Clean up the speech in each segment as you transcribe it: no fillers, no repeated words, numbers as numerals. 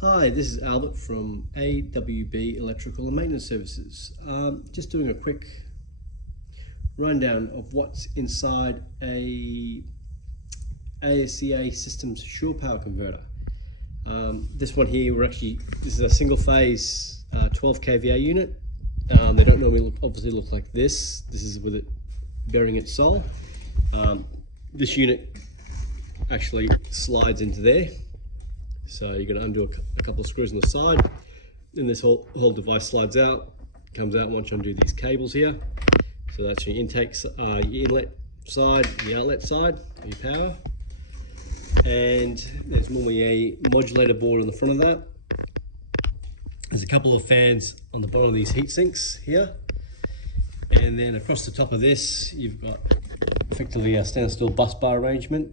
Hi, this is Albert from AWB Electrical and Maintenance Services. Just doing a quick rundown of what's inside a ASEA Systems Shore Power Converter. This one here, this is a single phase 12 kVA unit. They don't normally obviously look like this. This is with it bearing its soul. This unit actually slides into there. So you're going to undo a couple of screws on the side, and this whole device slides out, comes out once you undo these cables here. So that's your intake, your inlet side, the outlet side for your power. And there's normally a modulator board on the front of that. There's a couple of fans on the bottom of these heat sinks here. And then across the top of this, you've got effectively a stainless steel bus bar arrangement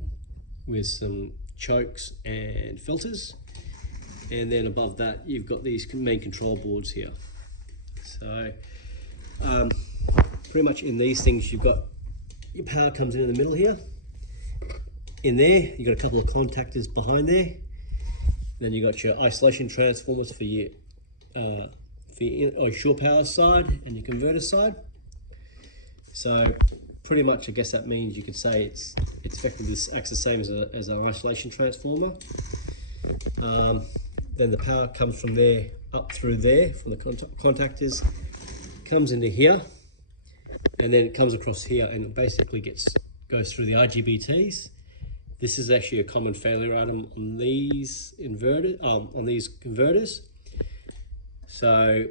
with some chokes and filters, and then above that you've got these main control boards here. So pretty much in these things you've got your power comes in the middle here. In there you've got a couple of contactors behind there. Then you've got your isolation transformers for your shore power side and your converter side. So pretty much I guess that means you could say it's effectively this acts the same as an isolation transformer. Then the power comes from there up through there from the contactors, comes into here, and then it comes across here and it basically goes through the IGBTs. This is actually a common failure item on these converters. So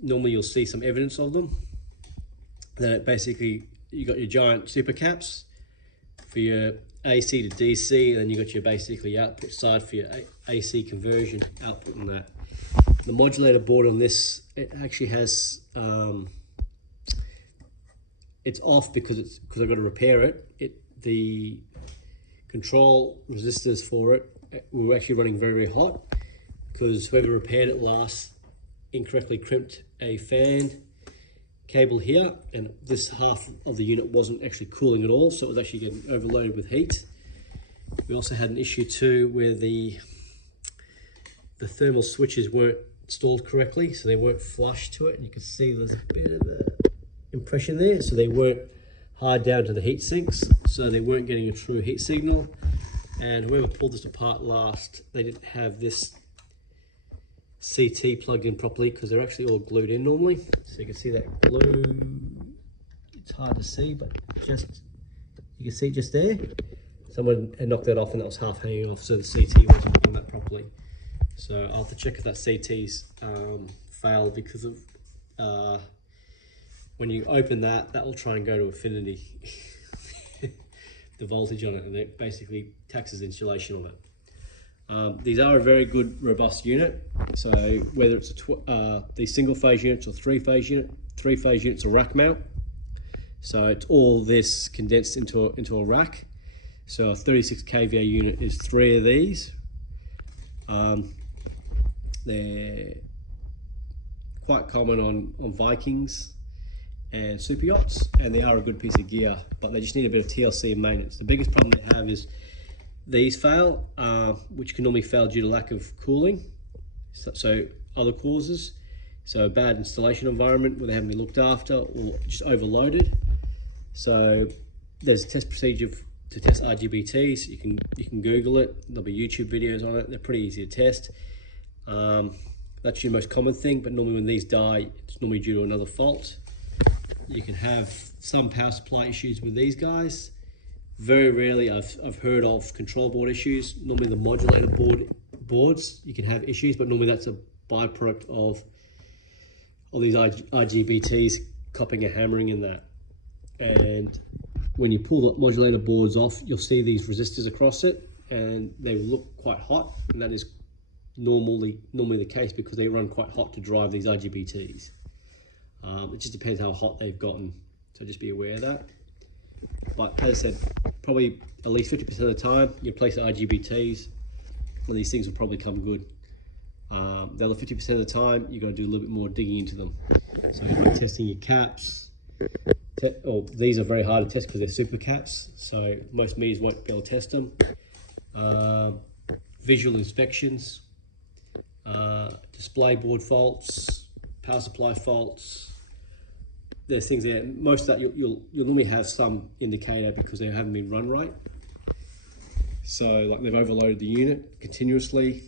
normally you'll see some evidence of them. Then it basically, you got your giant super caps for your AC to DC, and then you got your basically output side for your AC conversion output on that. The modulator board on this, it actually has, it's off because I've got to repair it. The control resistors for it were actually running very, very hot because whoever repaired it last incorrectly crimped a fan cable here, and this half of the unit wasn't actually cooling at all, so it was actually getting overloaded with heat. We also had an issue too where the thermal switches weren't installed correctly, so they weren't flush to it, and you can see there's a bit of an impression there, so they weren't hard down to the heat sinks, so they weren't getting a true heat signal. And whoever pulled this apart last, they didn't have this CT plugged in properly because they're actually all glued in normally. So you can see that glue, it's hard to see, but you can see just there. Someone had knocked that off and that was half hanging off, so the CT wasn't doing that properly. So I'll have to check if that CT's failed, because of when you open that will try and go to infinity, the voltage on it, and it basically taxes insulation on it. These are a very good, robust unit. So whether it's these single phase units or three phase units are rack mount. So it's all this condensed into a rack. So a 36 kVA unit is 3 of these. They're quite common on Vikings and super yachts, and they are a good piece of gear, but they just need a bit of TLC and maintenance. The biggest problem they have is these fail, which can normally fail due to lack of cooling. So other causes, so a bad installation environment where they haven't been looked after, or just overloaded. So there's a test procedure to test IGBTs. You can Google it. There'll be YouTube videos on it. They're pretty easy to test. That's your most common thing, but normally when these die, it's normally due to another fault. You can have some power supply issues with these guys. Very rarely I've heard of control board issues. Normally the modulator boards you can have issues, but normally that's a byproduct of all these IGBTs copping a hammering in that. And when you pull the modulator boards off, you'll see these resistors across it, and they look quite hot, and that is normally the case because they run quite hot to drive these IGBTs. It just depends how hot they've gotten, so just be aware of that. But as I said, probably at least 50% of the time you place the IGBTs, and these things will probably come good. The other 50% of the time you've got to do a little bit more digging into them. So you'll be testing your caps. These are very hard to test because they're super caps, so most meters won't be able to test them. Visual inspections, display board faults, power supply faults. There's things there. Most of that you'll normally have some indicator because they haven't been run right. So like they've overloaded the unit continuously,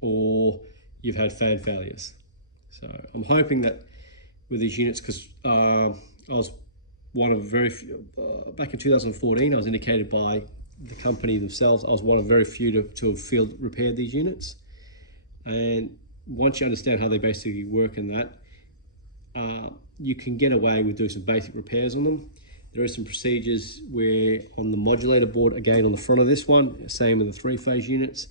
or you've had fan failures. So I'm hoping that with these units, because I was one of very few, back in 2014, I was indicated by the company themselves, I was one of very few to have field repaired these units. And once you understand how they basically work in that, you can get away with doing some basic repairs on them. There are some procedures where on the modulator board, again on the front of this one, same with the 3-phase units,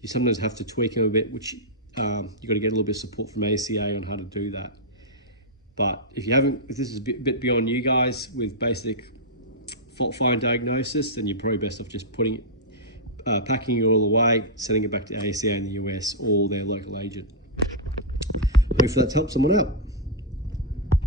you sometimes have to tweak them a bit, which you've got to get a little bit of support from ASEA on how to do that. But if this is a bit beyond you guys with basic fault find diagnosis, then you're probably best off just putting it, packing it all away, sending it back to ASEA in the US or their local agent. Hopefully that's helped someone out.